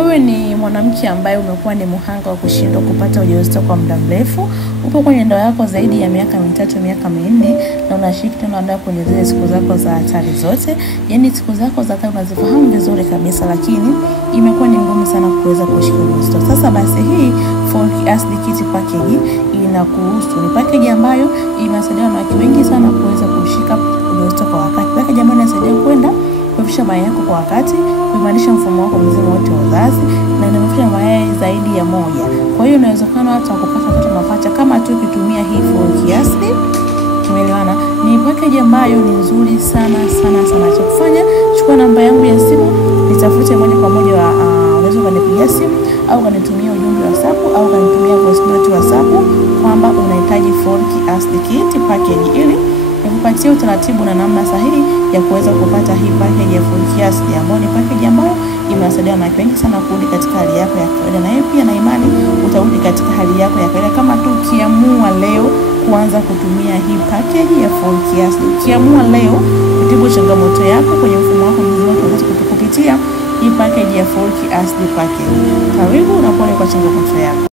Wewe ni mwanamke ambaye umekuwa ni muhanga wa kushindwa kupata ujauzito kwa muda mrefu, upo kwenye ndoa yako zaidi ya miaka 3, miaka 4 na unashiriki tena ndoa kwenye zile siku zako za hatari zote. Yaani siku zako za hatari unazifahamu vizuri kabisa, lakini imekuwa ni ngumu sana kuweza kushika ujauzito. Sasa basi hii Folic Acid Kit Package inakuhusu. Ni package ambayo inasaidia wanawake wengi sana kuweza kushika ujauzito kwa wakati. Package ambayo inasaidia kwenda kufikisha mayai yako kwa wakati, kuimarisha mfumo wako mzima wote wa uzazi, na inafikisha mayai zaidi ya 1. Kwa hiyo inawezekana hata kupata mtoto mapacha kama tu ukitumia hii Folic Acid. Tumeelewana? Ni package ambayo ni nzuri sana. Cha kufanya, chukua namba yangu ya simu, nitafute moja kwa moja, unaweza kunipigia simu au kanitumia ujumbe wa WhatsApp au kanitumia voice note WhatsApp kwamba unahitaji Folic Acid Kit Package, ili nikupatie utaratibu na namna sahihi ya kuweza kupata hii package ya Folic Acid, ambayo ni package ambayo inasaidia na wengi sana kurudi katika hali yako ya kawaida, na hiyo pia na imani utarudi katika hali yako ya kawaida kama tu ukiamua leo kuanza kutumia hii package ya Folic Acid. Ukiamua leo kutibu changamoto yako kwenye mfumo wako mzima kupitia hii package ya Folic Acid Package. Karibu na pole kwa changamoto yako.